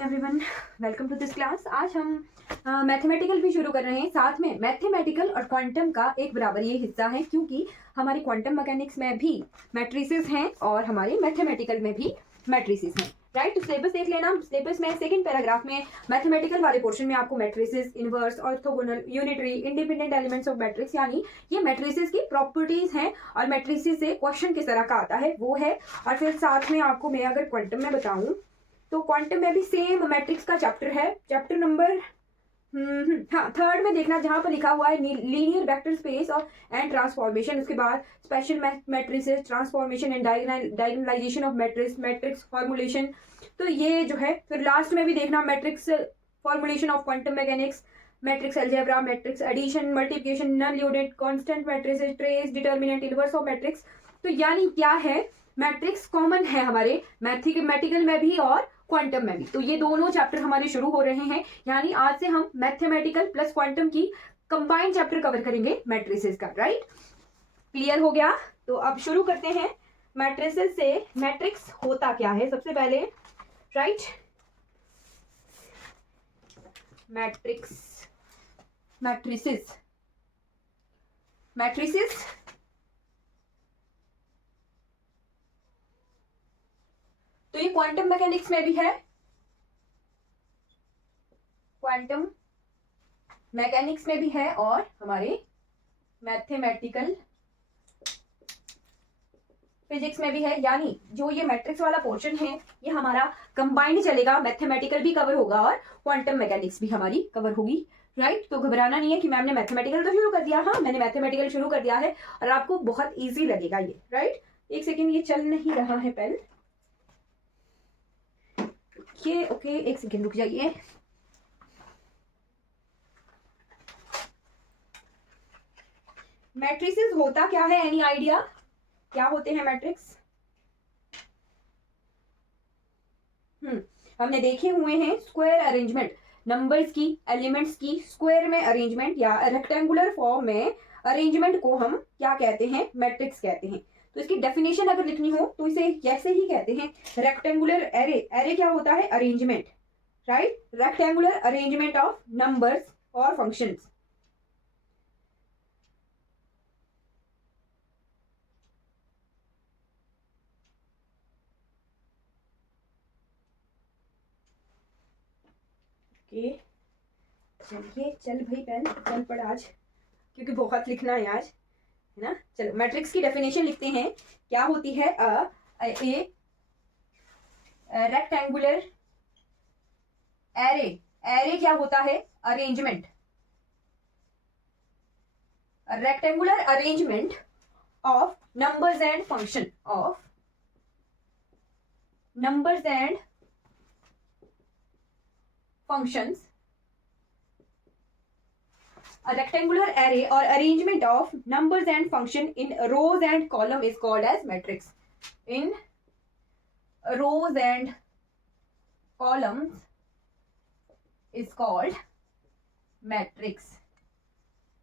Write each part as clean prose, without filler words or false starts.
Morning everyone, welcome to this class. आज हम mathematical भी शुरू कर रहे हैं, साथ में मैथमेटिकल और क्वांटम का एक बराबर ये हिस्सा है, क्योंकि हमारे क्वांटम मैकेनिक्स में भी मैट्रिसेस हैं और हमारे मैथमेटिकल में भी मैट्रिसेस हैं। राइट, तो सिलेबस देख लेना। सिलेबस में सेकंड पैराग्राफ में मैथमेटिकल वाले पोर्शन में आपको matrices, inverse, orthogonal, unitary, independent elements of matrix, यानी ये मैट्रिसेस की प्रॉपर्टीज हैं और मैट्रिसेस से क्वेश्चन किस तरह का आता है वो है। और फिर साथ में आपको मैं अगर क्वांटम में बताऊं तो क्वांटम में भी सेम मैट्रिक्स का चैप्टर है, चैप्टर नंबर हाँ थर्ड में देखना, जहां पर लिखा हुआ है लीनियर वेक्टर स्पेस और एंड ट्रांसफॉर्मेशन। उसके बाद special matrices, transformation and diagonalization of matrix, matrix formulation. तो ये जो है, फिर लास्ट में भी देखना matrix formulation of quantum mechanics, matrix algebra, matrix addition, multiplication, non unit, constant matrices, trace, determinant, inverse of matrix. तो यानी क्या है, मैट्रिक्स कॉमन है हमारे मैथमेटिकल में भी और क्वांटम में भी। तो ये दोनों चैप्टर हमारे शुरू हो रहे हैं, यानी आज से हम मैथमेटिकल प्लस क्वांटम की कंबाइंड चैप्टर कवर करेंगे मैट्रिसेस का। राइट, क्लियर हो गया? तो अब शुरू करते हैं मैट्रिसेस से। मैट्रिक्स होता क्या है सबसे पहले? राइट, मैट्रिक्स, मैट्रिसेस, मैट्रिसेस तो ये क्वांटम मैकेनिक्स में भी है, क्वांटम मैकेनिक्स में भी है और हमारे मैथमेटिकल फिजिक्स में भी है। यानी जो ये मैट्रिक्स वाला पोर्शन है ये हमारा कंबाइंड चलेगा, मैथमेटिकल भी कवर होगा और क्वांटम मैकेनिक्स भी हमारी कवर होगी। राइट, तो घबराना नहीं है कि मैम ने मैथमेटिकल तो शुरू कर दिया। हाँ, मैंने मैथमेटिकल शुरू कर दिया है और आपको बहुत ईजी लगेगा ये। राइट, एक सेकेंड, ये चल नहीं रहा है पेन। ओके, एक सेकेंड रुक जाइए। मैट्रिसेस होता क्या है? एनी आइडिया क्या होते हैं मैट्रिक्स? हमने देखे हुए हैं स्क्वायर अरेंजमेंट, नंबर्स की, एलिमेंट्स की स्क्वायर में अरेंजमेंट या रेक्टेंगुलर फॉर्म में अरेंजमेंट को हम क्या कहते हैं? मैट्रिक्स कहते हैं। तो इसकी डेफिनेशन अगर लिखनी हो तो इसे कैसे ही कहते हैं? Rectangular array. एरे क्या होता है? Arrangement. Right, rectangular arrangement of numbers और फंक्शंस। ओके, चलिए, चल भाई पेन चल पड़ आज, क्योंकि बहुत लिखना है आज, है ना। चलो मैट्रिक्स की डेफिनेशन लिखते हैं। क्या होती है? ए रेक्टेंगुलर एरे। एरे क्या होता है? Arrangement, rectangular arrangement of numbers and function, of numbers and functions. A rectangular array or arrangement of numbers and function in rows and column is called as matrix. In rows and columns is called matrix.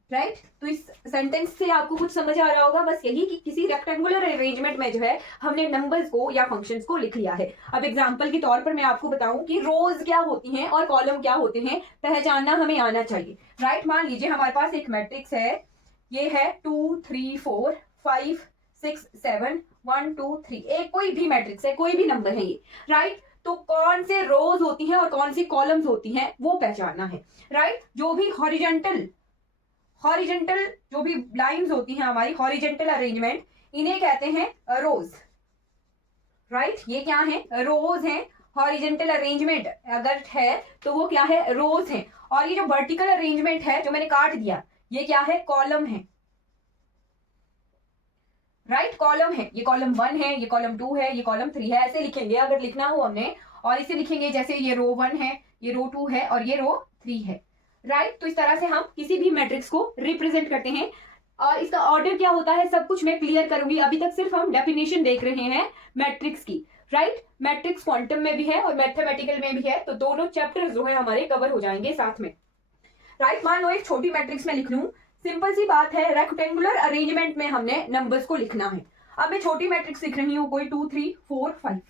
Right, तो इस sentence से आपको कुछ समझ आ रहा होगा, बस यही कि किसी रेक्टेंगुलर अरेंजमेंट में जो है हमने नंबर्स को या फंक्शंस को लिख लिया है। अब एग्जांपल के तौर पर मैं आपको बताऊं कि रोज क्या होती हैं और कॉलम क्या होते हैं, पहचानना हमें आना चाहिए। राइट, मान लीजिए हमारे पास एक मैट्रिक्स है, ये है 2 3 4 5 6 7 1 2 3, एक कोई भी मैट्रिक्स है, कोई भी नंबर है ये। राइट, तो कौन से रोज होती हैं और कौन सी कॉलम्स होती हैं वो पहचानना है। राइट, जो भी हॉरिजॉन्टल जो भी लाइंस होती हैं हमारी, हॉरिजॉन्टल अरेंजमेंट, इन्हें कहते हैं रोज। राइट, ये क्या है? रोज हैं। हॉरिजॉन्टल अरेंजमेंट अगर है तो वो क्या है? रोज हैं। और ये जो वर्टिकल अरेंजमेंट है जो मैंने काट दिया, ये क्या है? कॉलम है। राइट, कॉलम है। ये कॉलम 1 है, ये कॉलम 2 है, ये कॉलम 3 है, ऐसे लिखेंगे अगर लिखना हो हमने। और इसे लिखेंगे जैसे ये रो 1 है, ये रो 2 है और ये रो 3 है। राइट, तो इस तरह से हम किसी भी मैट्रिक्स को रिप्रेजेंट करते हैं। और इसका ऑर्डर क्या होता है सब कुछ मैं क्लियर करूंगी, अभी तक सिर्फ हम डेफिनेशन देख रहे हैं मैट्रिक्स की। राइट, मैट्रिक्स क्वांटम में भी है और मैथमेटिकल में भी है, तो दोनों चैप्टर्स जो है हमारे कवर हो जाएंगे साथ में। राइट, मान लो एक छोटी मैट्रिक्स में लिख लूं, सिंपल सी बात है, रेक्टेंगुलर अरेंजमेंट में हमने नंबर्स को लिखना है। अब मैं छोटी मैट्रिक्स लिख रही हूँ, कोई 2 3 4 5,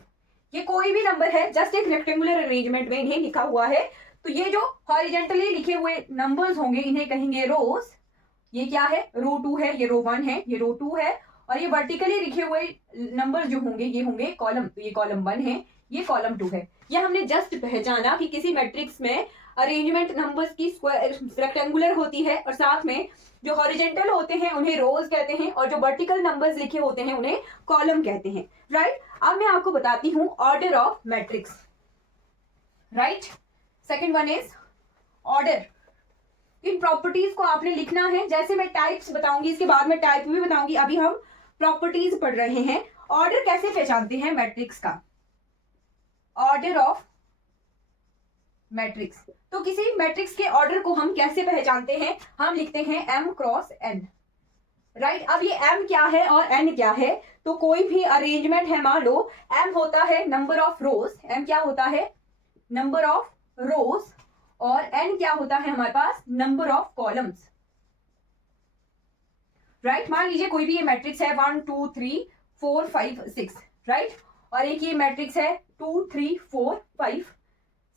ये कोई भी नंबर है, जस्ट एक रेक्टेंगुलर अरेंजमेंट में इन्हें लिखा हुआ है। तो ये जो हॉरिजेंटली लिखे हुए नंबर्स होंगे इन्हें कहेंगे रोज। ये क्या है, रो 2 है, ये रो 1 है, ये रो 2 है। और ये वर्टिकली लिखे हुए नंबर जो होंगे ये होंगे कॉलम। तो ये कॉलम 1 है, ये कॉलम 2 है। ये हमने जस्ट पहचाना कि किसी मैट्रिक्स में अरेंजमेंट नंबर्स की रेक्टेंगुलर होती है और साथ में जो हॉरिजेंटल होते हैं उन्हें रोज कहते हैं और जो वर्टिकल नंबर्स लिखे होते हैं उन्हें कॉलम कहते हैं। राइट, अब मैं आपको बताती हूं order of matrix. Right, second one is order. In properties को आपने लिखना है, जैसे मैं टाइप्स बताऊंगी इसके बाद में टाइप भी बताऊंगी, अभी हम प्रॉपर्टीज पढ़ रहे हैं। ऑर्डर कैसे पहचानते हैं मैट्रिक्स का, ऑर्डर ऑफ मैट्रिक्स। तो किसी मैट्रिक्स के ऑर्डर को हम कैसे पहचानते हैं, हम लिखते हैं m क्रॉस n। राइट, अब ये m क्या है और n क्या है, तो कोई भी अरेंजमेंट है, मान लो m होता है नंबर ऑफ रोज, m क्या होता है नंबर ऑफ रोज, और n क्या होता है हमारे पास नंबर ऑफ कॉलम्स। राइट, मान लीजिए कोई भी ये मैट्रिक्स है 1 2 3 4 5 6। राइट, और एक ये मैट्रिक्स है 2 3 4 5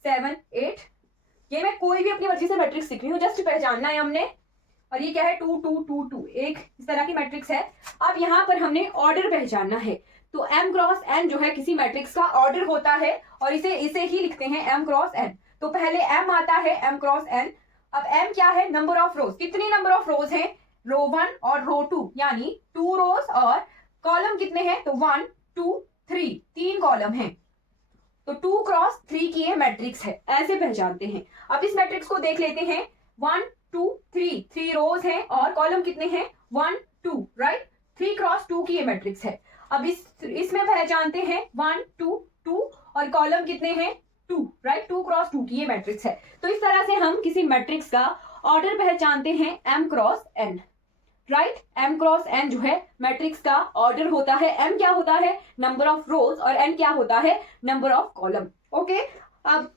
7 8। ये मैं कोई भी अपनी मर्जी से मैट्रिक्स लिख रही हूँ, जस्ट पहचानना है हमने। और ये क्या है 2 2 2 2, एक इस तरह की मैट्रिक्स है। अब यहाँ पर हमने ऑर्डर पहचानना है, तो m क्रॉस n जो है किसी मैट्रिक्स का ऑर्डर होता है और इसे ही लिखते हैं m क्रॉस n। तो पहले m आता है m क्रॉस n। अब m क्या है नंबर ऑफ रोज, कितनी नंबर ऑफ रोज हैं, रो 1 और रो 2, यानी 2 रोज, और कॉलम कितने हैं, तो 1 2 3, 3 कॉलम हैं। तो 2 क्रॉस 3 की ये मैट्रिक्स है, ऐसे पहचानते हैं। अब इस मैट्रिक्स को देख लेते हैं, 1 2 3, 3 रोज हैं और कॉलम कितने हैं 1 2। राइट, 3 क्रॉस 2 की ये मैट्रिक्स है। अब इसमें पहचानते हैं 1 2 2 और कॉलम कितने हैं 2। राइट, 2 क्रॉस 2 की ये मैट्रिक्स है। तो इस तरह से हम किसी मैट्रिक्स का ऑर्डर पहचानते हैं m cross n। Right, m cross n जो है मैट्रिक्स का ऑर्डर होता है। m क्या होता है नंबर ऑफ रोज और n क्या होता है नंबर ऑफ कॉलम। ओके, अब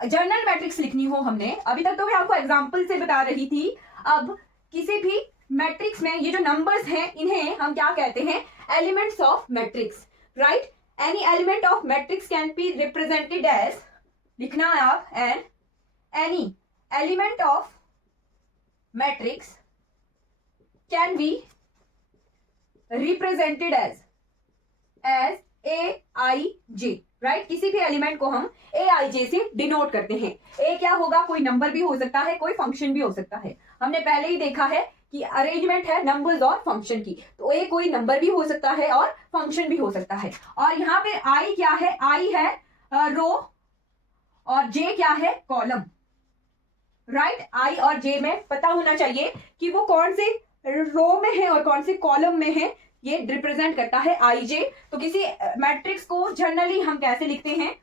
जर्नल मैट्रिक्स लिखनी हो हमने, अभी तक तो मैं आपको एग्जांपल से बता रही थी। अब किसी भी मैट्रिक्स में ये जो नंबर्स हैं इन्हें हम क्या कहते हैं, elements of matrix. Right, any element of matrix can be represented as, लिखना है आप, and any element of matrix can be represented as AIJ। Right, किसी भी एलिमेंट को हम AIJ से डिनोट करते हैं। A क्या होगा, कोई नंबर भी हो सकता है, कोई फंक्शन भी हो सकता है। हमने पहले ही देखा है कि अरेंजमेंट है नंबर्स और फंक्शन की, तो A कोई नंबर भी हो सकता है और फंक्शन भी हो सकता है। और यहाँ पे I क्या है, I है रो और J क्या है कॉलम। राइट, I और J में पता होना चाहिए कि वो कौन से रो में है और कौन से कॉलम में है, ये रिप्रेजेंट करता है IJ। तो किसी मैट्रिक्स को जनरली हम कैसे लिखते हैं,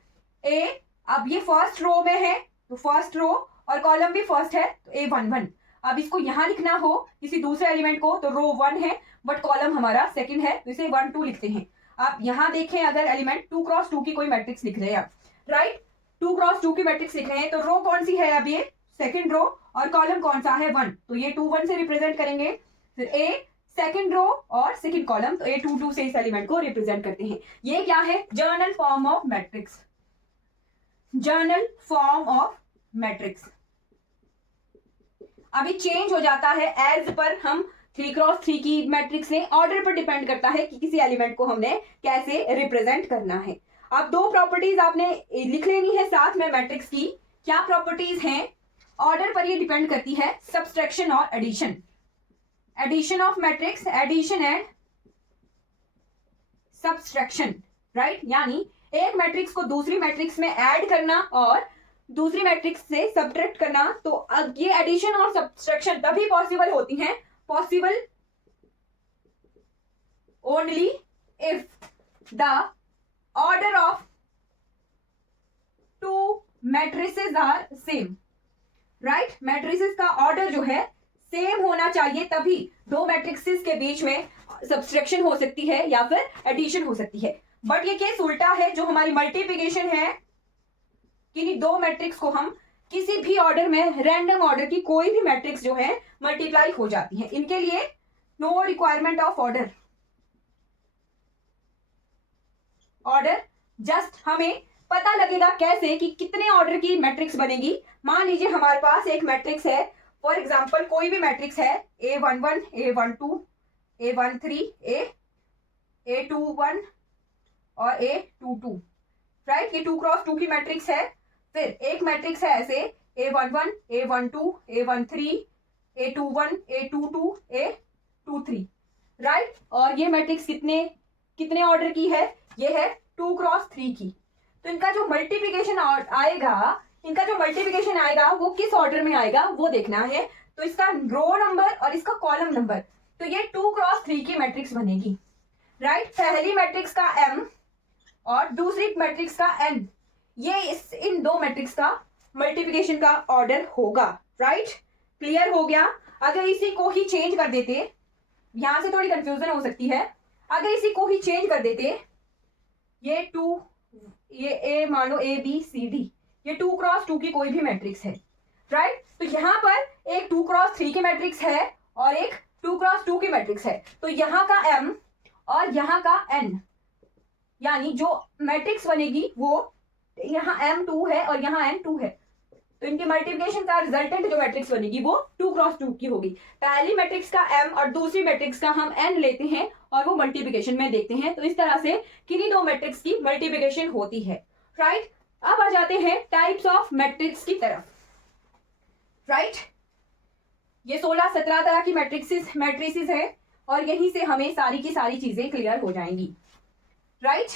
A, अब ये फर्स्ट रो में है तो फर्स्ट रो और कॉलम भी फर्स्ट है तो A11। अब इसको यहां लिखना हो किसी दूसरे एलिमेंट को तो रो 1 है बट कॉलम हमारा सेकंड है, तो इसे 1 2 लिखते हैं। आप यहां देखें, अगर एलिमेंट 2 क्रॉस 2 की कोई मैट्रिक्स लिख रहे हैं आप, राइट, 2 क्रॉस 2 की मैट्रिक्स लिख रहे हैं, तो रो कौन सी है, अब ये सेकंड रो, और कॉलम कौन सा है 1, तो ये 2 1 से रिप्रेजेंट करेंगे। फिर A सेकंड रो और सेकंड कॉलम, तो A 2 2 से इस एलिमेंट को रिप्रेजेंट करते हैं। ये क्या है, journal form of matrix, journal form of matrix. अभी चेंज हो जाता है एज पर हम 3 क्रॉस 3 की मैट्रिक्स से, ऑर्डर पर डिपेंड करता है कि किसी एलिमेंट को हमने कैसे रिप्रेजेंट करना है। अब 2 प्रॉपर्टीज आपने लिख लेनी है साथ में मैट्रिक्स की। क्या प्रॉपर्टीज हैं, ऑर्डर पर ये डिपेंड करती है, सब्सट्रैक्शन और addition. Addition of matrix, addition and subtraction. Right, यानी एक मैट्रिक्स को दूसरी मैट्रिक्स में ऐड करना और दूसरी मैट्रिक्स से सब्ट्रैक्ट करना। तो अब ये एडिशन और सब्ट्रैक्शन तभी पॉसिबल होती हैं, possible only if the order of 2 matrices are same. Right, matrices का ऑर्डर जो है सेम होना चाहिए, तभी 2 मैट्रिक्सेस के बीच में सब्ट्रैक्शन हो सकती है या फिर एडिशन हो सकती है। बट ये केस उल्टा है, जो हमारी मल्टीप्लिकेशन है, किन्हीं 2 मैट्रिक्स को हम किसी भी ऑर्डर में, रैंडम ऑर्डर की कोई भी मैट्रिक्स जो है मल्टीप्लाई हो जाती है। इनके लिए no requirement of order. Order, just हमें पता लगेगा कैसे कि कितने ऑर्डर की मैट्रिक्स बनेगी। मान लीजिए हमारे पास एक मैट्रिक्स है, फॉर एग्जांपल कोई भी मैट्रिक्स है A11, A12, A13, A21 और A22, राइट। ये 2 क्रॉस 2 की मैट्रिक्स है। फिर एक मैट्रिक्स है ऐसे A11, A12, A13, A21, A22, A23, right. और ये मैट्रिक्स कितने ऑर्डर की है? ये है 2 क्रॉस 3 की। तो इनका जो मल्टीप्लिकेशन आएगा वो किस ऑर्डर में आएगा वो देखना है। तो इसका रो नंबर और इसका कॉलम नंबर, तो ये 2 क्रॉस 3 की मैट्रिक्स बनेगी, राइट। पहली मैट्रिक्स का m और दूसरी मैट्रिक्स का n, ये इन दो मैट्रिक्स का मल्टीप्लिकेशन का ऑर्डर होगा, राइट। क्लियर हो गया। अगर इसी को ही चेंज कर देते, यहां से थोड़ी कंफ्यूजन हो सकती है, अगर इसी को ही चेंज कर देते, ये A मान लो ABCD, ये 2 क्रॉस 2 की कोई भी मैट्रिक्स है, राइट। तो यहाँ पर एक 2 क्रॉस 3 की मैट्रिक्स है और एक 2 क्रॉस 2 की मैट्रिक्स है। तो यहाँ का m और यहाँ का n, यानी जो मैट्रिक्स बनेगी वो यहाँ m2 है और यहाँ n2 है, तो इनके मल्टीप्लिकेशन का रिजल्टेंट जो मैट्रिक्स बनेगी वो 2 क्रॉस 2 की होगी। पहली मैट्रिक्स का m और दूसरी मैट्रिक्स का हम n लेते हैं और वो मल्टीप्लिकेशन में देखते हैं। तो इस तरह से किन्हीं दो मैट्रिक्स की मल्टीप्लिकेशन होती है, राइट। अब आ जाते हैं टाइप्स ऑफ मैट्रिक्स की तरफ, राइट। ये 16-17 तरह की मैट्रिसेस है और यहीं से हमें सारी की सारी चीजें क्लियर हो जाएंगी, राइट।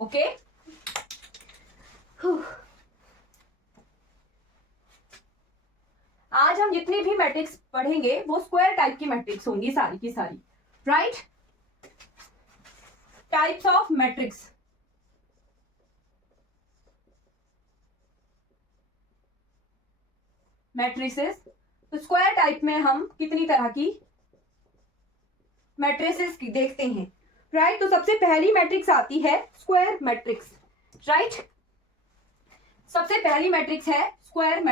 ओके, आज हम जितनी भी मैट्रिक्स पढ़ेंगे वो स्क्वायर टाइप की मैट्रिक्स होंगी सारी की सारी, right. Types of matrix, matrices. तो स्क्वायर टाइप में हम कितनी तरह की मैट्रिसेस की देखते हैं, राइट। तो सबसे पहली मैट्रिक्स आती है स्क्वायर मैट्रिक्स, राइट। सबसे पहली मैट्रिक्स है square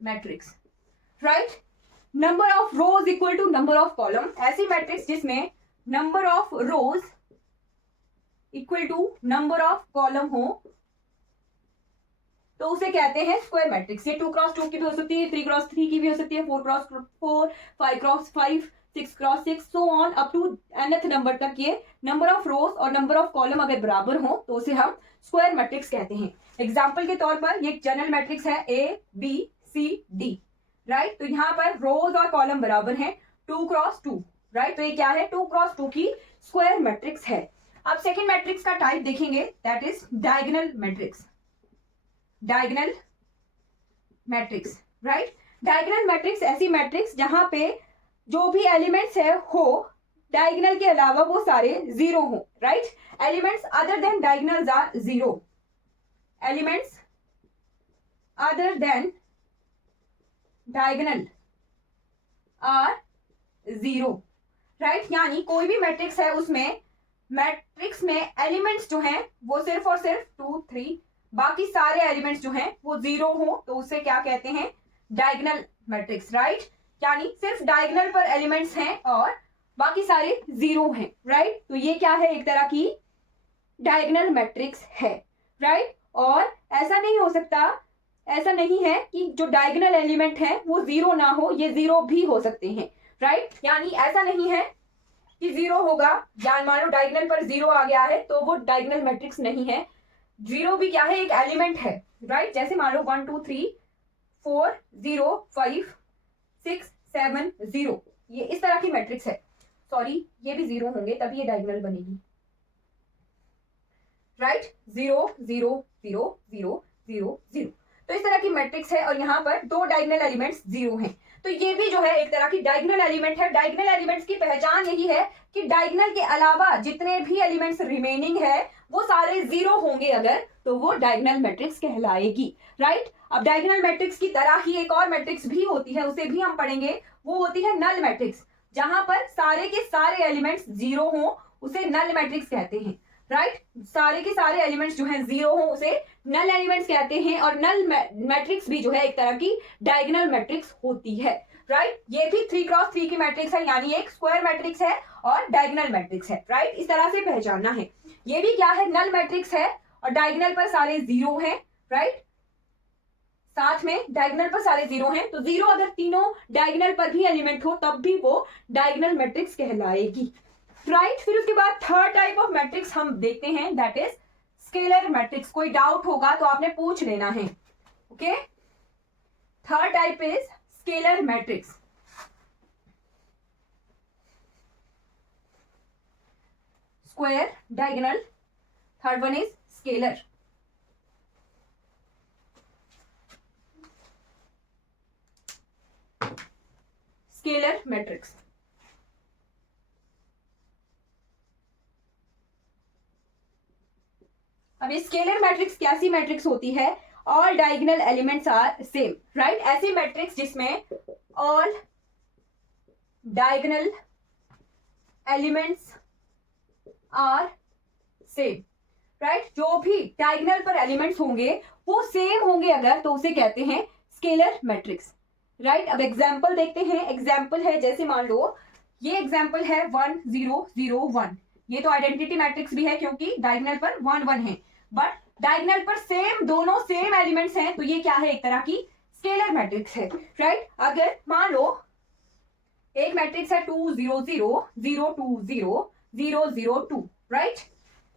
matrix, right. Number of rows equal to number of column, ऐसी मैट्रिक्स जिसमें number of rows equal to number of column हो तो उसे कहते हैं स्क्वायर मैट्रिक्स। ये 2 क्रॉस 2 की भी हो सकती है, 3 क्रॉस 3 की भी हो सकती है, 4 cross 4, 5 cross 5, 6 cross 6, so on up to nth number तक। ये नंबर ऑफ रोज और नंबर ऑफ कॉलम अगर बराबर हो तो उसे हम स्क्वायर मैट्रिक्स कहते हैं। एग्जाम्पल के तौर पर ये जनरल मैट्रिक्स है ABCD, राइट। तो यहाँ पर रोज और कॉलम बराबर हैं 2 क्रॉस 2, राइट। तो ये क्या है? 2 क्रॉस 2 की स्क्वायर मैट्रिक्स है। अब सेकेंड मैट्रिक्स का टाइप देखेंगे, that is diagonal matrix, right. Diagonal matrix ऐसी मैट्रिक्स जहां पे जो भी एलिमेंट्स है हो डायगोनल के अलावा वो सारे जीरो हो, right. Elements other than diagonals are zero, elements other than diagonal are zero, right. यानी कोई भी मैट्रिक्स है उसमें मैट्रिक्स में एलिमेंट्स जो हैं वो सिर्फ और सिर्फ 2, 3, बाकी सारे एलिमेंट्स जो हैं वो जीरो हो तो उसे क्या कहते हैं? Diagonal matrix, right. यानी सिर्फ डायगोनल पर एलिमेंट्स हैं और बाकी सारे जीरो हैं, राइट। तो ये क्या है? एक तरह की डायगोनल मैट्रिक्स है, राइट। और ऐसा नहीं हो सकता, ऐसा नहीं है कि जो डायगोनल एलिमेंट है वो जीरो ना हो, ये जीरो भी हो सकते हैं, राइट। यानी ऐसा नहीं है कि जीरो होगा, या मान लो डायगोनल पर जीरो आ गया है तो वो डायगोनल मैट्रिक्स नहीं है। जीरो भी क्या है? एक एलिमेंट है, राइट। जैसे मान लो 1 2 3 4 0 5 6 7 0, ये इस तरह की मैट्रिक्स है। सॉरी, ये भी जीरो होंगे तभी ये डायगोनल बनेगी, राइट। 0 0 0 0 0 0, तो इस तरह की मैट्रिक्स है और यहाँ पर दो डायगोनल एलिमेंट्स जीरो हैं। तो ये भी जो है एक तरह की डायगोनल एलिमेंट है। डायगोनल एलिमेंट्स की पहचान यही है कि डायगोनल के अलावा जितने भी एलिमेंट्स रिमेनिंग है वो सारे जीरो होंगे अगर, तो वो डायगोनल मैट्रिक्स कहलाएगी, राइट। अब डायगोनल मैट्रिक्स की तरह ही एक और मैट्रिक्स भी होती है, उसे भी हम पढ़ेंगे, वो होती है नल मैट्रिक्स। जहां पर सारे के सारे एलिमेंट्स जीरो हों उसे नल मैट्रिक्स कहते हैं। राइट। सारे के सारे एलिमेंट्स जो हैं जीरो हो उसे नल एलिमेंट्स कहते हैं, और नल मैट्रिक्स भी जो है एक तरह की डायगोनल मैट्रिक्स होती है। राइट, ये भी 3x3 की मैट्रिक्स है, यानी एक स्क्वायर मैट्रिक्स है और डायगोनल मैट्रिक्स है। राइट, इस तरह से पहचानना है। ये भी क्या है, नल मैट्रिक्स है और डायगोनल पर सारे जीरो हैं। राइट, साथ में डायगोनल पर सारे जीरो हैं, तो जीरो अगर तीनों डायगोनल पर भी एलिमेंट हो तब भी वो डायगोनल मैट्रिक्स कहलाएगी। राइट, फिर उसके बाद थर्ड टाइप ऑफ मैट्रिक्स हम देखते हैं, दैट इज स्केलर मैट्रिक्स। कोई डाउट होगा तो आपने पूछ लेना है। Okay, third type is scalar matrix. Square, diagonal, third one is scalar. Scalar matrix. अब ये स्केलर मैट्रिक्स कैसी मैट्रिक्स होती है, all diagonal elements are same. Right, ऐसी मैट्रिक्स जिसमें all diagonal elements are same. Right, जो भी डायगोनल पर एलिमेंट्स होंगे वो सेम होंगे अगर, तो उसे कहते हैं स्केलर मैट्रिक्स। राइट, अब एग्जाम्पल देखते हैं। एग्जाम्पल है, जैसे मान लो ये एग्जाम्पल है 1 0 0 1। ये तो आइडेंटिटी मैट्रिक्स भी है क्योंकि डायगोनल पर 1 1 है, बट डायगोनल पर सेम, दोनों सेम एलिमेंट्स हैं, तो ये क्या है, एक तरह की स्केलर मैट्रिक्स है। राइट, अगर मान लो एक मैट्रिक्स है 2 0 0 0 2 0 0 0 2। राइट,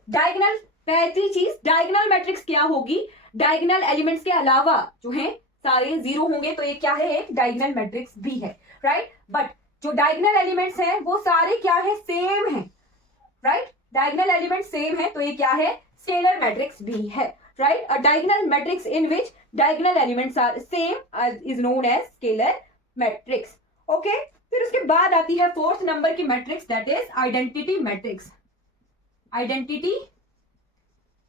डायगोनल, पहली चीज डायगोनल मैट्रिक्स क्या होगी, डायगोनल एलिमेंट्स के अलावा जो है सारे जीरो होंगे, तो ये क्या है, एक डायगोनल मैट्रिक्स भी है। राइट, बट जो डायगोनल एलिमेंट्स हैं वो सारे क्या है, सेम है। राइट, डायगोनल एलिमेंट सेम है, तो ये क्या है, स्केलर मैट्रिक्स भी है। Right, a diagonal matrix in which diagonal elements are same is known as scalar matrix. Okay, फिर उसके बाद आती है फोर्थ नंबर की matrix, that is identity matrix. Identity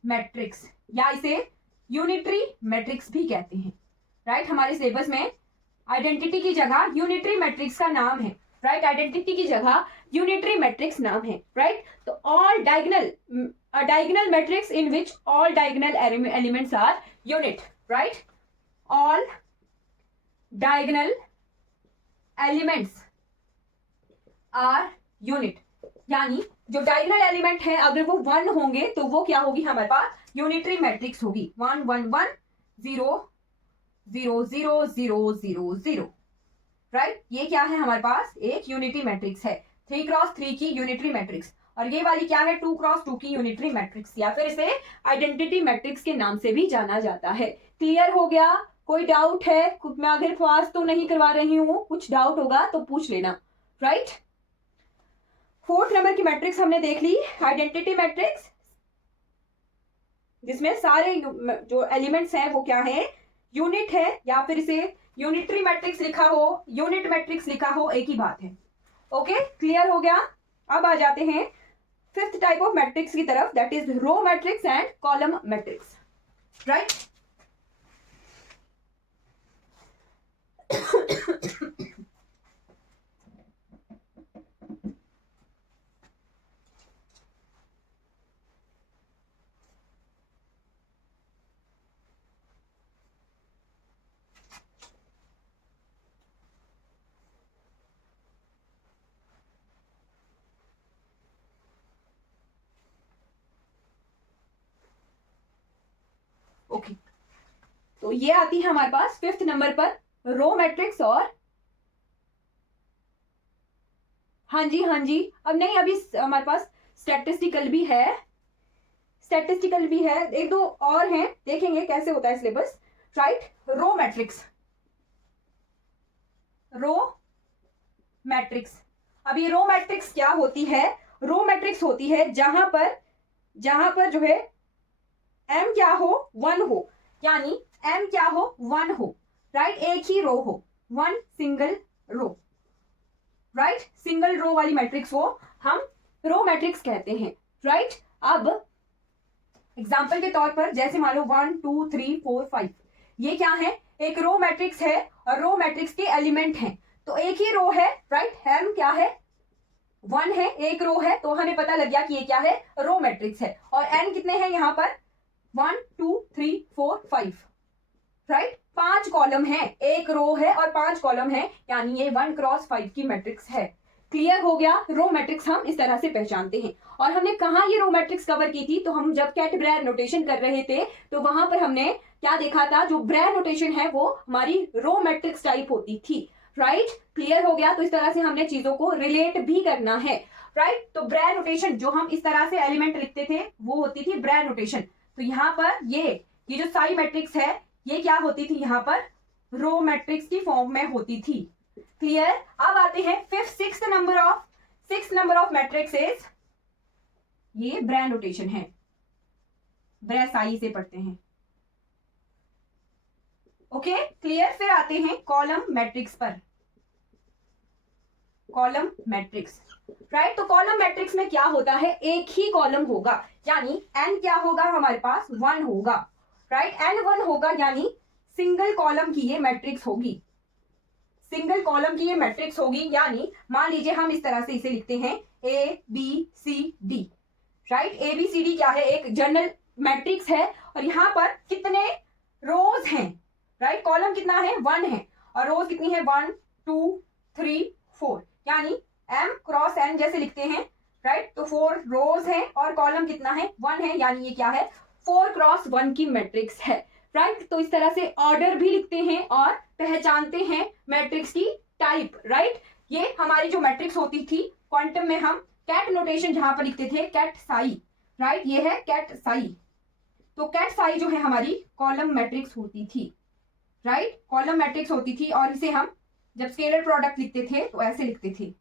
matrix या इसे यूनिटरी मैट्रिक्स भी कहते हैं। राइट, हमारे सिलेबस में आइडेंटिटी की जगह यूनिटरी मैट्रिक्स का नाम है। राइट, आइडेंटिटी की जगह यूनिटरी मैट्रिक्स नाम है। राइट, तो all diagonal matrix in which all diagonal elements are unit. Right, all diagonal elements are unit, यानी जो डायगोनल एलिमेंट है अगर वो 1 होंगे तो वो क्या होगी, हमारे पास यूनिटरी मैट्रिक्स होगी। 1 1 1 0 0 0 0 0 0। राइट, ये क्या है, हमारे पास एक यूनिटरी मैट्रिक्स है, 3x3 की यूनिटरी मैट्रिक्स। और ये वाली क्या है, 2x2 की यूनिटरी मैट्रिक्स, या फिर इसे आइडेंटिटी मैट्रिक्स के नाम से भी जाना जाता है। क्लियर हो गया? कोई डाउट है? मैं अगर पास तो नहीं करवा रही हूँ, कुछ डाउट होगा तो पूछ लेना। राइट, फोर्थ नंबर की मैट्रिक्स हमने देख ली, आइडेंटिटी मैट्रिक्स, जिसमें सारे जो एलिमेंट्स हैं वो क्या है, यूनिट है, या फिर इसे यूनिटरी मैट्रिक्स लिखा हो, यूनिट मैट्रिक्स लिखा हो, एक ही बात है। ओके, क्लियर हो गया? अब आ जाते हैं फिफ्थ टाइप ऑफ मैट्रिक्स की तरफ, that is row matrix and column matrix. Right, okay, तो ये आती है हमारे पास फिफ्थ नंबर पर रो मैट्रिक्स। और हाँ जी, हाँ जी, अब नहीं, अभी हमारे पास स्टैटिस्टिकल भी है, स्टैटिस्टिकल भी है, एक दो और हैं, देखेंगे कैसे होता है syllabus. Right, row matrix, row matrix. अब ये रो मैट्रिक्स क्या होती है, रो मैट्रिक्स होती है जहां पर जो है m क्या हो, 1 हो, यानी m क्या हो, 1 हो। राइट, एक ही रो हो, 1 single row. Right, single row वाली मैट्रिक्स को हम रो मैट्रिक्स कहते हैं। राइट, अब एग्जाम्पल के तौर पर जैसे मान लो 1 2 3 4 5, ये क्या है, एक रो मैट्रिक्स है और रो मैट्रिक्स के एलिमेंट हैं, तो एक ही रो है। राइट, m क्या है, 1 है, एक रो है, तो हमें पता लग गया कि ये क्या है, रो मैट्रिक्स है। और n कितने हैं यहाँ पर, 1 2 3 4 5, राइट, 5 कॉलम है, एक रो है और 5 कॉलम है, यानी ये 1 क्रॉस 5 की मैट्रिक्स है। क्लियर हो गया, रो मैट्रिक्स हम इस तरह से पहचानते हैं। और हमने कहा ये रो मैट्रिक्स कवर की थी, तो हम जब कैट ब्रेयर नोटेशन कर रहे थे तो वहां पर हमने क्या देखा था, जो ब्रेयर नोटेशन है वो हमारी रो मैट्रिक्स टाइप होती थी, राइट। क्लियर हो गया, तो इस तरह से हमने चीजों को रिलेट भी करना है, राइट। तो ब्रेयर नोटेशन जो हम इस तरह से एलिमेंट लिखते थे वो होती थी ब्रेयर नोटेशन। तो यहाँ पर ये जो साई मैट्रिक्स है ये क्या होती थी, यहाँ पर रो मैट्रिक्स की फॉर्म में होती थी। क्लियर। अब आते हैं sixth number of matrix is, ये ब्रेयर नोटेशन है, ब्रेयर साई से पढ़ते हैं, ओके क्लियर। फिर आते हैं कॉलम मैट्रिक्स पर, कॉलम मैट्रिक्स, राइट। तो कॉलम मैट्रिक्स में क्या होता है, एक ही कॉलम होगा, यानी n क्या होगा हमारे पास, 1 होगा, राइट। n 1 होगा, यानी सिंगल कॉलम की ये मैट्रिक्स होगी, सिंगल कॉलम की ये मैट्रिक्स होगी। यानी मान लीजिए हम इस तरह से इसे लिखते हैं ABCD, राइट। ABCD क्या है, एक जनरल मैट्रिक्स है, और यहाँ पर कितने रोज हैं, राइट। कॉलम कितना है, 1 है, और रोज कितनी है, 1 2 3 4, यानी m क्रॉस n जैसे लिखते हैं, राइट। तो 4 रोज है और कॉलम कितना है, 1 है, यानी ये क्या है, 4 क्रॉस 1 की मैट्रिक्स है, राइट। तो इस तरह से ऑर्डर भी लिखते हैं और पहचानते हैं मैट्रिक्स की टाइप, राइट। ये हमारी जो मैट्रिक्स होती थी क्वांटम में, हम कैट नोटेशन जहां पर लिखते थे कैट साई, राइट, ये है कैट साई। तो कैट साई जो है हमारी कॉलम मैट्रिक्स होती थी, राइट, कॉलम मैट्रिक्स होती थी। और इसे हम जब स्केलर प्रोडक्ट लिखते थे तो ऐसे लिखते थे,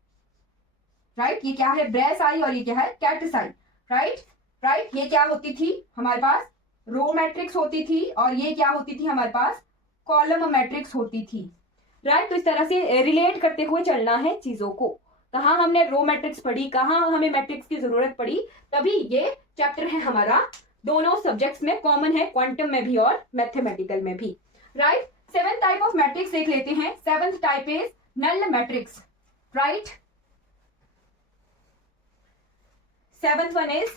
राइट। ये क्या है, ब्रेयर साई, और ये क्या है, कैट साई, राइट, राइट। ये क्या होती थी हमारे पास, रो मैट्रिक्स होती थी, और ये क्या होती थी हमारे पास, कॉलम मैट्रिक्स होती थी, राइट। तो इस तरह से रिलेट करते हुए चलना है चीजों को, कहाँ हमने रो मैट्रिक्स पढ़ी, कहाँ हमें मैट्रिक्स की जरूरत पड़ी, तभी ये चैप्टर है हमारा, दोनों सब्जेक्ट्स में कॉमन है, क्वांटम में भी और मैथमेटिकल में भी, right. 7th type of matrix देख लेते हैं। 7th type is null matrix, right. 7th one is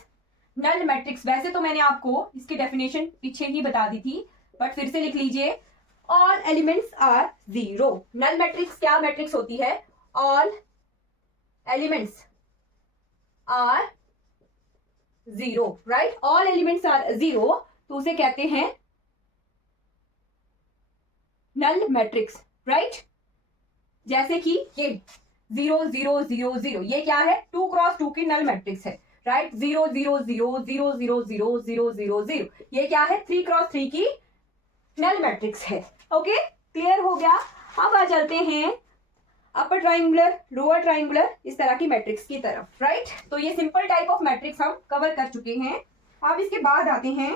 null matrix. वैसे तो मैंने आपको इसकी डेफिनेशन पीछे ही बता दी थी, बट फिर से लिख लीजिए, all elements are zero. Null matrix क्या मैट्रिक्स होती है, all elements are zero, right, all elements are zero, तो उसे कहते हैं नल मैट्रिक्स, राइट। जैसे कि ये 0 0 0 0, ये क्या है, 2 क्रॉस 2 की नल मैट्रिक्स है, राइट। 0 0 0 0 0 0 0 0 0, ये क्या है, 3 क्रॉस 3 की नल मैट्रिक्स है, ओके क्लियर हो गया। अब आ चलते हैं अपर ट्राइंगुलर, लोअर ट्राइंगुलर, इस तरह की मैट्रिक्स की तरफ, राइट। तो ये सिंपल टाइप ऑफ मैट्रिक्स हम कवर कर चुके हैं। अब इसके बाद आते हैं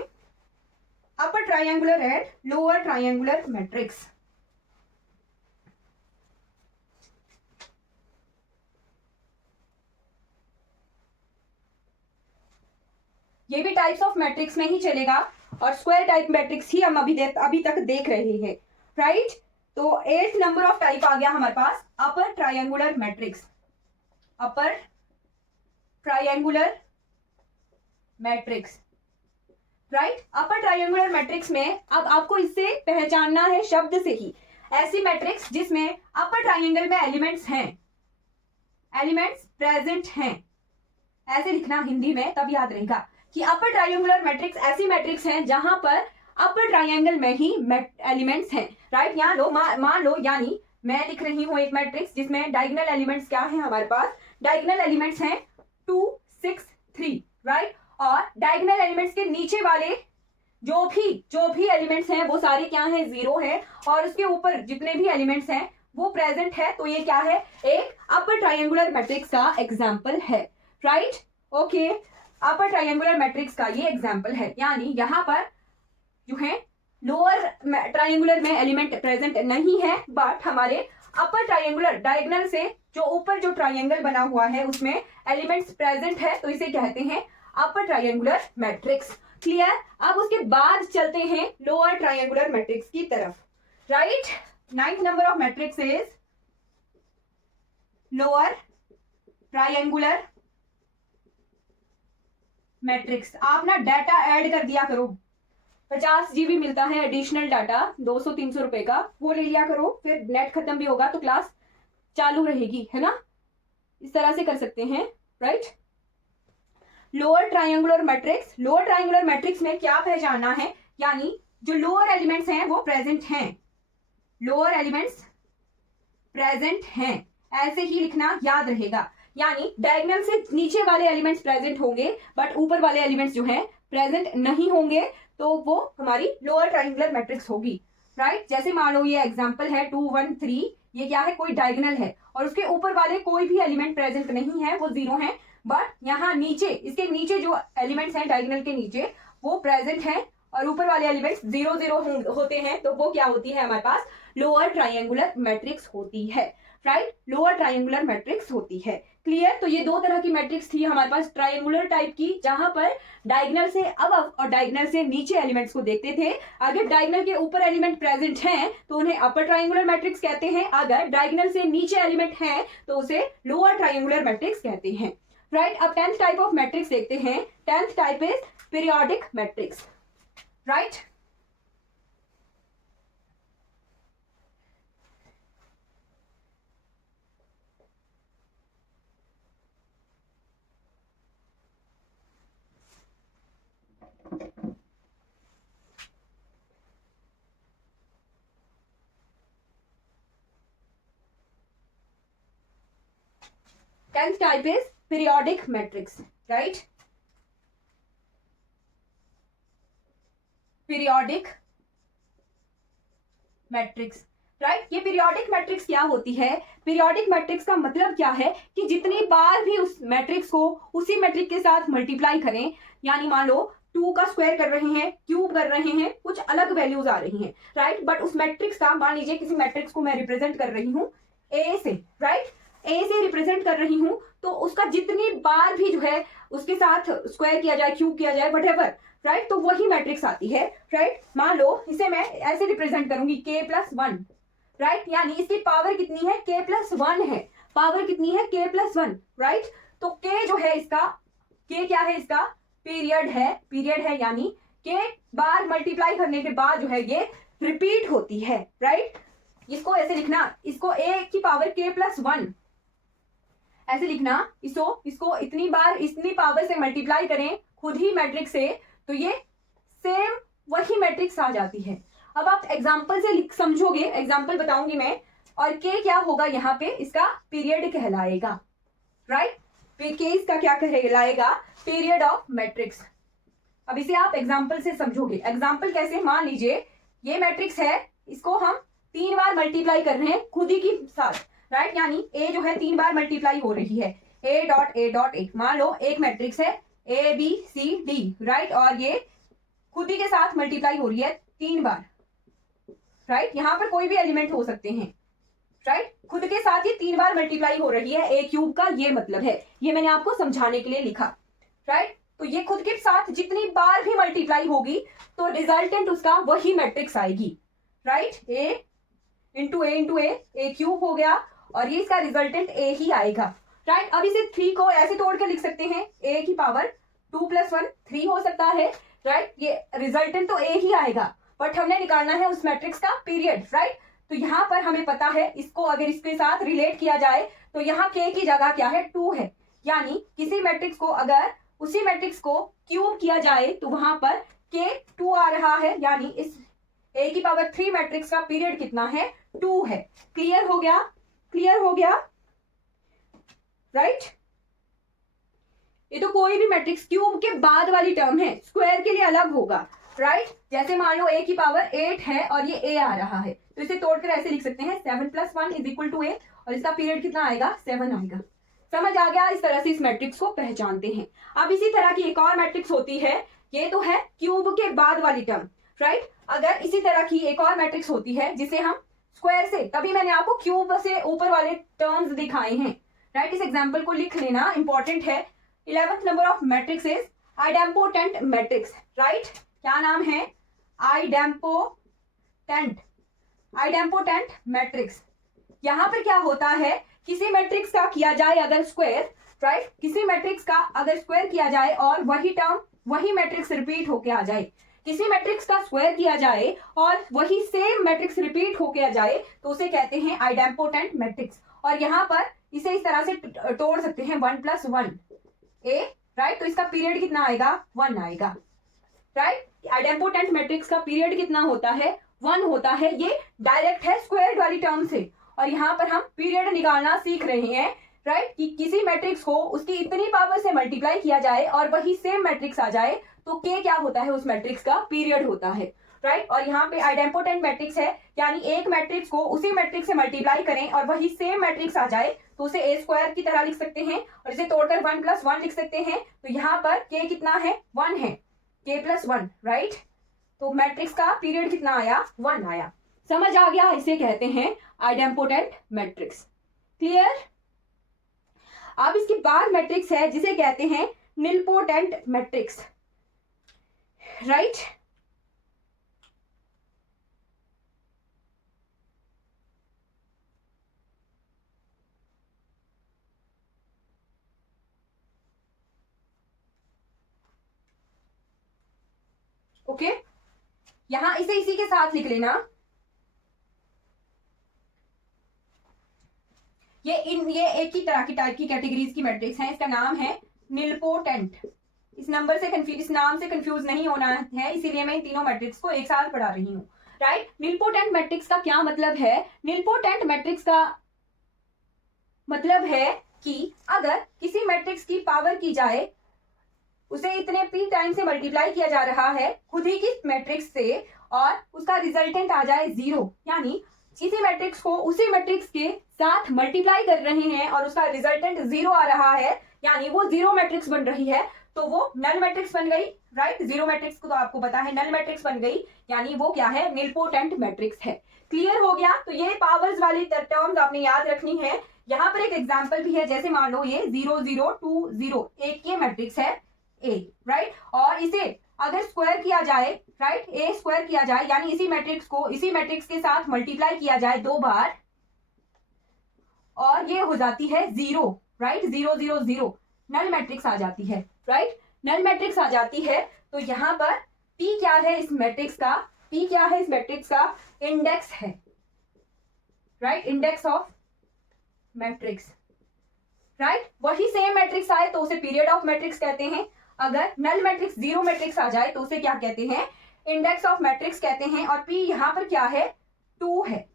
upper triangular and lower triangular matrix. ये भी टाइप्स ऑफ मैट्रिक्स में ही चलेगा, और स्क्वायर टाइप मैट्रिक्स ही हम अभी तक देख रहे हैं, राइट। तो 8th नंबर ऑफ टाइप आ गया हमारे पास, upper triangular matrix, upper triangular matrix, right. Upper triangular matrix में अब आपको इससे पहचानना है शब्द से ही, ऐसी मैट्रिक्स जिसमें अपर ट्रायंगल में एलिमेंट्स हैं, एलिमेंट्स प्रेजेंट हैं, ऐसे लिखना हिंदी में, तब याद रहेगा कि अपर ट्रायंगुलर मैट्रिक्स ऐसी मैट्रिक्स हैं जहां पर अपर ट्रायंगल में ही एलिमेंट्स हैं, राइट। यहाँ लो, मान लो, यानी मैं लिख रही हूं एक मैट्रिक्स जिसमें डायगोनल एलिमेंट्स क्या है हमारे पास, डायगोनल एलिमेंट्स हैं 2 6 3, राइट। और डायगोनल एलिमेंट्स के नीचे वाले जो भी एलिमेंट्स हैं वो सारे क्या हैं, 0 है, और उसके ऊपर जितने भी एलिमेंट्स हैं वो प्रेजेंट है। तो ये क्या है, एक अपर ट्रायंगुलर मैट्रिक्स का एग्जाम्पल है, राइट, ओके। अपर ट्रायंगुलर मैट्रिक्स का ये एग्जाम्पल है, यानी यहाँ पर जो है लोअर ट्रायंगुलर में एलिमेंट प्रेजेंट नहीं है, बट हमारे अपर ट्रायंगुलर डायगोनल से जो ऊपर जो ट्रायंगल बना हुआ है उसमें एलिमेंट्स प्रेजेंट है, तो इसे कहते हैं अपर ट्रायंगुलर मैट्रिक्स, क्लियर। अब उसके बाद चलते हैं लोअर ट्रायंगुलर मैट्रिक्स की तरफ, right. 9th number of matrix is lower triangular matrix. आप ना डाटा ऐड कर दिया करो, 50 GB मिलता है एडिशनल डाटा, 200-300 रुपए का, वो ले लिया करो, फिर नेट खत्म भी होगा तो क्लास चालू रहेगी, है ना। इस तरह से कर सकते हैं, right. Lower triangular matrix, lower triangular matrix में क्या पहचानना है, यानी जो लोअर एलिमेंट्स हैं वो प्रेजेंट हैं, लोअर एलिमेंट्स प्रेजेंट हैं, ऐसे ही लिखना, याद रहेगा। यानी डायगोनल से नीचे वाले एलिमेंट्स प्रेजेंट होंगे बट ऊपर वाले एलिमेंट्स जो हैं प्रेजेंट नहीं होंगे, तो वो हमारी लोअर ट्रायंगुलर मैट्रिक्स होगी, राइट। जैसे मान लो ये एग्जांपल है 2 1 3, ये क्या है, कोई डायगोनल है और उसके ऊपर वाले कोई भी एलिमेंट प्रेजेंट नहीं है, वो 0 है, बट यहाँ नीचे, इसके नीचे जो एलिमेंट्स हैं डायगोनल के नीचे वो प्रेजेंट हैं और ऊपर वाले एलिमेंट्स 0 0 होते हैं, तो वो क्या होती है, हमारे पास लोअर ट्रायंगुलर मैट्रिक्स होती है, राइट। लोअर ट्रायंगुलर मैट्रिक्स होती है, क्लियर। तो ये दो तरह की मैट्रिक्स थी हमारे पास, ट्रायंगुलर टाइप की, जहां पर डायगोनल से अबव और डायगोनल से नीचे एलिमेंट्स को देखते थे। अगर डायगोनल के ऊपर एलिमेंट प्रेजेंट हैं तो उन्हें अपर ट्रायंगुलर मैट्रिक्स कहते हैं, अगर डायगोनल से नीचे एलिमेंट हैं तो उसे लोअर ट्रायंगुलर मैट्रिक्स कहते हैं, राइट। अब 10th टाइप ऑफ मैट्रिक्स देखते हैं। 10th type is periodic matrix, right. Tenth type is periodic matrix, right? Periodic matrix, right. ये पीरियोडिक मैट्रिक्स क्या होती है, पीरियोडिक मैट्रिक्स का मतलब क्या है कि जितनी बार भी उस मैट्रिक्स को उसी मैट्रिक्स के साथ मल्टीप्लाई करें, यानी मान लो 2 का स्क्वायर कर रहे हैं, क्यूब कर रहे हैं, कुछ अलग वैल्यूज आ रही हैं, राइट। बट उस मैट्रिक्स का, मान लीजिए किसी मैट्रिक्स को मैं रिप्रेजेंट कर रही हूँ ए से, राइट, ए से रिप्रेजेंट कर रही हूँ, तो उसका जितनी बार भी जो है उसके साथ स्क्वायर किया जाए, क्यूब किया जाए, व्हाटएवर, राइट, तो वही मैट्रिक्स आती है, राइट। मान लो इसे मैं ऐसे रिप्रेजेंट करूंगी k+1, राइट, यानी इसकी पावर कितनी है, k+1 है, पावर कितनी है, k+1, राइट। तो k जो है इसका, k क्या है इसका, पीरियड है, पीरियड है, यानी k बार मल्टीप्लाई करने के बाद जो है ये रिपीट होती है, राइट। इसको ऐसे लिखना, इसको a की पावर k+1 ऐसे लिखना, इसको इतनी बार इतनी पावर से मल्टीप्लाई करें खुद ही मैट्रिक्स से, तो ये सेम वही मैट्रिक्स आ जाती है। अब आप एग्जाम्पल से समझोगे, एग्जाम्पल बताऊंगी मैं, और के क्या होगा यहाँ पे, इसका पीरियड कहलाएगा, राइट। के इसका क्या कहलाएगा, पीरियड ऑफ मैट्रिक्स। अब इसे आप एग्जाम्पल से समझोगे। एग्जाम्पल कैसे, मान लीजिए ये मैट्रिक्स है, इसको हम 3 बार मल्टीप्लाई कर रहे हैं खुद ही के साथ, राइट, यानी ए जो है 3 बार मल्टीप्लाई हो रही है, a.a.a। मान लो एक मैट्रिक्स है ABCD, राइट, और ये खुद ही के साथ मल्टीप्लाई हो रही है 3 बार, राइट। यहाँ पर कोई भी एलिमेंट हो सकते हैं, राइट, खुद के साथ ये 3 बार मल्टीप्लाई हो रही है, a³ का ये मतलब है, ये मैंने आपको समझाने के लिए लिखा, राइट। तो ये खुद के साथ जितनी बार भी मल्टीप्लाई होगी तो रिजल्टेंट उसका वही मैट्रिक्स आएगी, राइट, a क्यूब हो गया और ये इसका रिजल्टेंट a ही आएगा, राइट। अब इसे 3 को ऐसे तोड़ कर लिख सकते हैं, a की पावर 2 + 1 3 हो सकता है, राइट। ये रिजल्टेंट तो a ही आएगा, बट हमने निकालना है उस मैट्रिक्स का पीरियड, राइट। तो यहाँ पर हमें पता है, इसको अगर इसके साथ रिलेट किया जाए तो यहाँ k की जगह क्या है, 2 है, यानी किसी मैट्रिक्स को अगर उसी मैट्रिक्स को क्यूब किया जाए तो वहां पर k 2 आ रहा है, यानी इस a की पावर 3 मैट्रिक्स का पीरियड कितना है, 2 है। क्लियर हो गया, क्लियर हो गया, राइट। ये तो कोई भी मैट्रिक्स क्यूब के बाद वाली टर्म है, स्क्वायर के लिए अलग होगा, राइट। जैसे मान लो a की पावर 8 है और ये a आ रहा है, तो इसे तोड़कर ऐसे लिख सकते हैं 7 + 1 = a, और इसका पीरियड कितना आएगा, 7 आएगा। समझ आ गया, इस तरह से इस मैट्रिक्स को पहचानते हैं। अब इसी तरह की एक और मैट्रिक्स होती है, ये तो है क्यूब के बाद वाली टर्म, राइट। अगर इसी तरह की एक और मैट्रिक्स होती है जिसे हम स्क्वायर से, तभी मैंने आपको क्यूब से ऊपर वाले टर्म्स दिखाए हैं, राइट। इस एग्जांपल को लिख लेना, इंपॉर्टेंट है। 11th number of matrix is idempotent matrix, right. क्या नाम है, आइडेम्पोटेंट, आइडेम्पोटेंट मैट्रिक्स। यहां पर क्या होता है, किसी मैट्रिक्स का किया जाए अगर स्क्वायर, राइट। किसी मैट्रिक्स का अगर स्क्वायर किया जाए और वही टर्म वही मैट्रिक्स रिपीट होके आ जाए, किसी मैट्रिक्स का स्क्वायर किया जाए और वही सेम मैट्रिक्स रिपीट होके आ जाए तो उसे कहते हैं आइडेम्पोटेंट मैट्रिक्स। और यहाँ पर इसे इस तरह से तोड़ सकते हैं 1 + 1 ए, राइट। तो इसका पीरियड कितना आएगा, 1 आएगा, राइट। आइडेम्पोटेंट मैट्रिक्स का पीरियड कितना होता है, 1 होता है। ये डायरेक्ट है स्क्वायर वाली टर्म से। और यहाँ पर हम पीरियड निकालना सीख रहे हैं, राइट, कि किसी मैट्रिक्स को उसकी इतनी पावर से मल्टीप्लाई किया जाए और वही सेम मैट्रिक्स आ जाए तो के क्या होता है, उस मैट्रिक्स का पीरियड होता है, राइट। और यहाँ पे आइडेम्पोटेंट मैट्रिक्स है, यानी एक मैट्रिक्स को उसी मैट्रिक्स से मल्टीप्लाई करें और वही सेम मैट्रिक्स आ जाए तो उसे ए स्क्वायर की तरह लिख सकते हैं और इसे तोड़कर 1 + 1 लिख सकते हैं। तो यहाँ पर के कितना है, 1 है, के + 1, राइट। तो मैट्रिक्स का पीरियड कितना आया, 1 आया। समझ आ गया, इसे कहते हैं आइडेम्पोटेंट मैट्रिक्स। क्लियर। अब इसके बाद मैट्रिक्स है जिसे कहते हैं निलपोटेंट मैट्रिक्स, राइट। ओके, यहां इसे इसी के साथ लिख लेना। ये एक ही तरह की टाइप की कैटेगरीज की मैट्रिक्स हैं। इसका नाम है निलपोटेंट। इस नाम से कंफ्यूज नहीं होना है, इसीलिए मैं इन तीनों मैट्रिक्स को एक साथ पढ़ा रही हूँ, राइट। निलपोटेंट मैट्रिक्स का क्या मतलब है, निलपोटेंट मैट्रिक्स का मतलब है कि अगर किसी मैट्रिक्स की पावर की जाए, उसे इतने p टाइम से मल्टीप्लाई किया जा रहा है खुद ही की मैट्रिक्स से और उसका रिजल्टेंट आ जाए 0, यानी किसी मैट्रिक्स को उसी मैट्रिक्स के साथ मल्टीप्लाई कर रहे हैं और उसका रिजल्टेंट 0 आ रहा है, यानी वो 0 मैट्रिक्स बन रही है, तो वो नल मैट्रिक्स बन गई, राइट। 0 मैट्रिक्स को तो आपको पता है, नल मैट्रिक्स बन गई, यानी वो क्या है, निलपोटेंट मैट्रिक्स है। क्लियर हो गया। तो ये पावर्स वाली टर्म्स आपने याद रखनी है। यहाँ पर एक एग्जाम्पल भी है, जैसे मान लो ये 0 0 2 0 एक ये मैट्रिक्स है ए, राइट। और इसे अगर स्क्वायर किया जाए, राइट, ए स्क्वायर किया जाए, यानी इसी मैट्रिक्स को इसी मैट्रिक्स के साथ मल्टीप्लाई किया जाए 2 बार और ये हो जाती है 0, राइट। 0 0 0 नल मैट्रिक्स आ जाती है, राइट, नल मैट्रिक्स आ जाती है। तो यहाँ पर P क्या है इस मैट्रिक्स का, P क्या है इस मैट्रिक्स का, इंडेक्स है, right, index of matrix, right. वही सेम मैट्रिक्स आए तो उसे पीरियड ऑफ मैट्रिक्स कहते हैं। अगर नल मैट्रिक्स 0 मैट्रिक्स आ जाए तो उसे क्या कहते हैं, इंडेक्स ऑफ मैट्रिक्स कहते हैं। और P यहाँ पर क्या है, 2 है,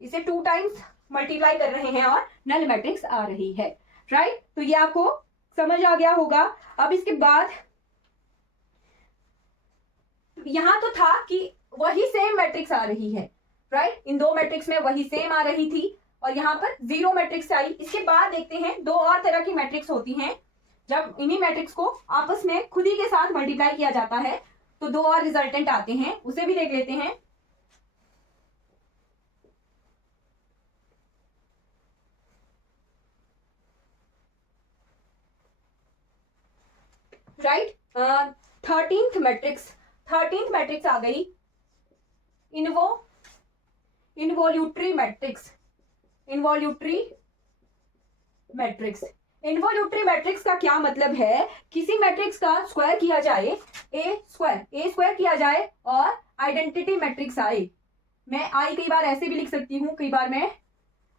इसे 2 टाइम्स मल्टीप्लाई कर रहे हैं और नल मैट्रिक्स आ रही है, राइट। तो ये आपको समझ आ गया होगा। अब इसके बाद यहां तो था कि वही सेम मैट्रिक्स आ रही है, राइट, इन 2 मैट्रिक्स में वही सेम आ रही थी और यहाँ पर 0 मैट्रिक्स आई। इसके बाद देखते हैं 2 और तरह की मैट्रिक्स होती हैं, जब इन्हीं मैट्रिक्स को आपस में खुद ही के साथ मल्टीप्लाई किया जाता है तो 2 और रिजल्टेंट आते हैं, उसे भी देख लेते हैं। राइट, 13th मैट्रिक्स आ गई, इनवॉल्यूटरी मैट्रिक्स। इनवॉल्यूटरी मैट्रिक्स का क्या मतलब है, किसी मैट्रिक्स का स्क्वायर किया जाए, ए स्क्वायर किया जाए और आइडेंटिटी मैट्रिक्स आए। मैं आई कई बार ऐसे भी लिख सकती हूँ, कई बार मैं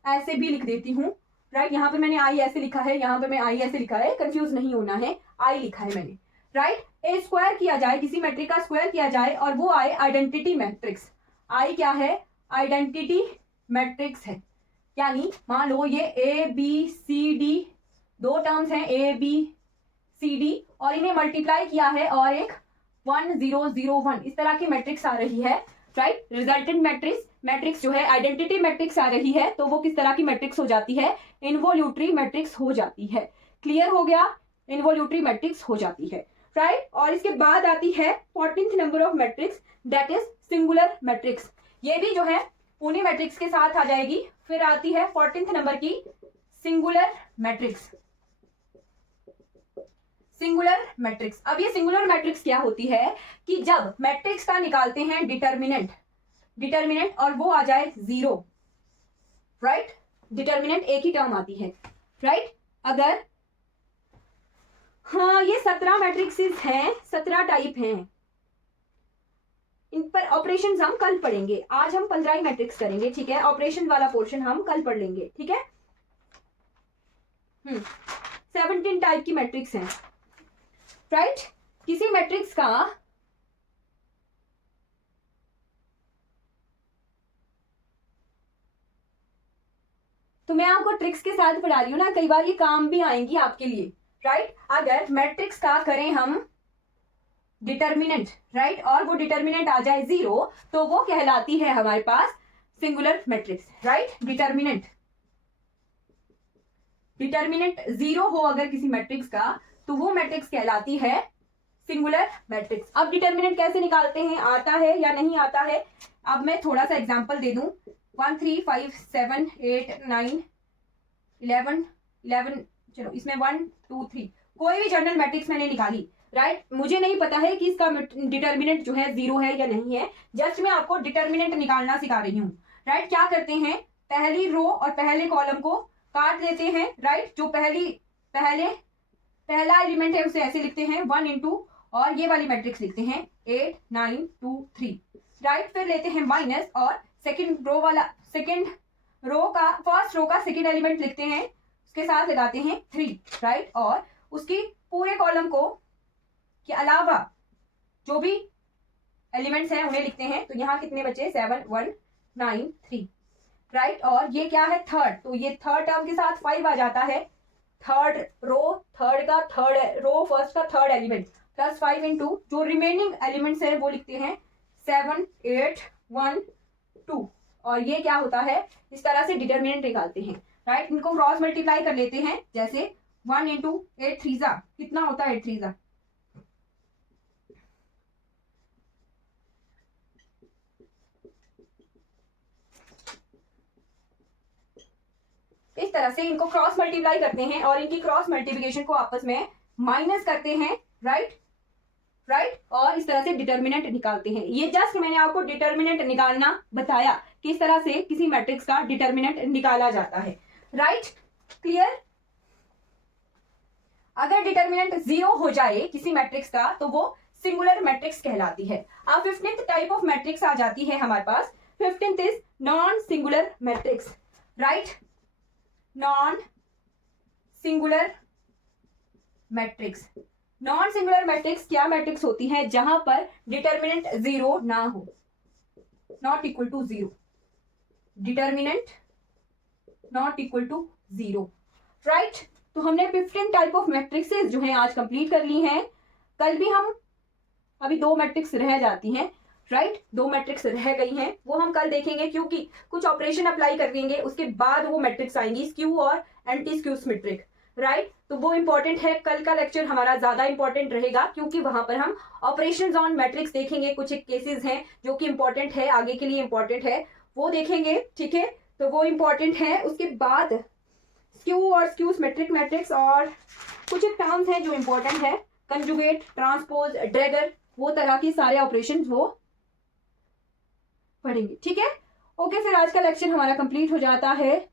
ऐसे भी लिख देती हूँ, राइट। यहाँ पे मैंने आई ऐसे लिखा है, यहाँ पे मैं आई ऐसे लिखा है, कंफ्यूज नहीं होना है, आई लिखा है मैंने, राइट। ए स्क्वायर किया जाए, किसी मैट्रिक का स्क्वायर किया जाए और वो आए आइडेंटिटी मैट्रिक्स। आई क्या है, आइडेंटिटी मैट्रिक्स है, यानी मान लो ये A B C D 2 terms हैं, ए बी सी डी, और इन्हें मल्टीप्लाई किया है और एक 1 0 0 1 इस तरह की मैट्रिक्स आ रही है, राइट। रिजल्टेंट मैट्रिक्स जो है आइडेंटिटी मैट्रिक्स आ रही है, तो वो किस तरह की मैट्रिक्स हो जाती है, इनवॉल्यूटरी मैट्रिक्स हो जाती है। क्लियर हो गया, इनवॉल्यूटरी मैट्रिक्स हो जाती है, राइट। और इसके बाद आती है 14th number of matrix, that is singular matrix. ये भी जो है उन्हीं मैट्रिक्स के साथ आ जाएगी। फिर आती है 14th नंबर की सिंगुलर मैट्रिक्स। अब ये सिंगुलर मैट्रिक्स क्या होती है कि जब मैट्रिक्स का निकालते हैं डिटर्मिनेंट और वो आ जाए 0, राइट। डिटर्मिनेंट एक ही टर्म आती है, राइट। अगर हाँ, ये 17 मैट्रिक्सेस हैं, 17 टाइप हैं। इन पर ऑपरेशन हम कल पढ़ेंगे, आज हम 15 ही मैट्रिक्स करेंगे, ठीक है। ऑपरेशन वाला पोर्शन हम कल पढ़ लेंगे, ठीक है। 17 टाइप की मैट्रिक्स हैं, राइट। किसी मैट्रिक्स का तो मैं आपको ट्रिक्स के साथ पढ़ा रही हूँ ना, कई बार ये काम भी आएंगी आपके लिए, राइट। अगर मैट्रिक्स का करें हम डिटर्मिनेंट, राइट, और वो डिटर्मिनेंट आ जाए 0 तो वो कहलाती है हमारे पास सिंगुलर मैट्रिक्स, राइट। डिटर्मिनेंट 0 हो अगर किसी मैट्रिक्स का तो वो मैट्रिक्स कहलाती है सिंगुलर मैट्रिक्स। अब डिटर्मिनेंट कैसे निकालते हैं, आता है या नहीं आता है, अब मैं थोड़ा सा एग्जांपल दे दूं। 1 3 5 7 8 9 11, चलो इसमें 1 2 3 कोई भी जनरल मैट्रिक्स मैंने निकाली, राइट। मुझे नहीं पता है कि इसका डिटर्मिनेंट जो है 0 है या नहीं है, जस्ट मैं आपको डिटर्मिनेंट निकालना सिखा रही हूँ, राइट। क्या करते हैं, पहली रो और पहले कॉलम को काट देते हैं, राइट। जो पहला एलिमेंट है उसे ऐसे लिखते हैं 1 इंटू, और ये वाली मैट्रिक्स लिखते हैं 8 9 2 3, राइट। फिर लेते हैं माइनस और फर्स्ट रो का सेकेंड एलिमेंट लिखते हैं, उसके साथ लगाते हैं 3, राइट। और उसकी पूरे कॉलम को के अलावा जो भी एलिमेंट्स हैं उन्हें लिखते हैं। तो यहाँ कितने बचे, 7 1 9 3, राइट। और ये क्या है, थर्ड, तो ये थर्ड टर्म के साथ 5 आ जाता है। थर्ड रो फर्स्ट का थर्ड एलिमेंट प्लस 5 इंटू जो रिमेनिंग एलिमेंट्स है वो लिखते हैं 7 8 1 2, और ये क्या होता है, इस तरह से डिटर्मिनेंट निकालते हैं, राइट। इनको क्रॉस मल्टीप्लाई कर लेते हैं, जैसे 1 इंटू 8 3 कितना होता है, 8 3 इस तरह से इनको क्रॉस मल्टीप्लाई करते हैं और इनकी क्रॉस मल्टीप्लिकेशन को आपस में माइनस करते हैं, राइट। और इस तरह से डिटर्मिनेंट निकालते हैं। ये जस्ट मैंने आपको डिटर्मिनेंट निकालना बताया, किस तरह से किसी मैट्रिक्स का डिटर्मिनेंट निकाला जाता है, राइट। क्लियर। अगर डिटर्मिनेंट 0 हो जाए किसी मैट्रिक्स का तो वो सिंगुलर मैट्रिक्स कहलाती है। अब 15th टाइप ऑफ मैट्रिक्स आ जाती है हमारे पास। 15th is non singular matrix, right. Non singular matrix, non singular matrix क्या मैट्रिक्स होती है, जहां पर डिटर्मिनेंट 0 ना हो, not equal to 0, determinant not equal to 0, right. तो हमने 15 टाइप ऑफ मैट्रिक्सेस जो हैं आज कंप्लीट कर ली हैं। कल भी हम, अभी 2 मैट्रिक्स रह जाती हैं, राइट। 2 मैट्रिक्स रह गई हैं, वो हम कल देखेंगे, क्योंकि कुछ ऑपरेशन अप्लाई कर देंगे, उसके बाद वो मैट्रिक्स आएंगी, स्क्यू और एंटी स्क्यू सिमेट्रिक, राइट। तो वो इंपॉर्टेंट है, कल का लेक्चर हमारा ज्यादा इंपॉर्टेंट रहेगा, क्योंकि वहां पर हम ऑपरेशंस ऑन मैट्रिक्स देखेंगे। कुछ एक केसेस हैं जो कि इंपॉर्टेंट है, आगे के लिए इंपॉर्टेंट है, वो देखेंगे, ठीक है। तो वो इंपॉर्टेंट है। उसके बाद स्क्यू और स्क्यू सिमेट्रिक मैट्रिक्स और कुछ एक टर्म्स हैं जो इंपॉर्टेंट है, कंजुगेट, ट्रांसपोज, ड्रैगर, वो तरह की सारे ऑपरेशन वो पढ़ेंगे, ठीक है। ओके, फिर आज का लेक्चर हमारा कंप्लीट हो जाता है।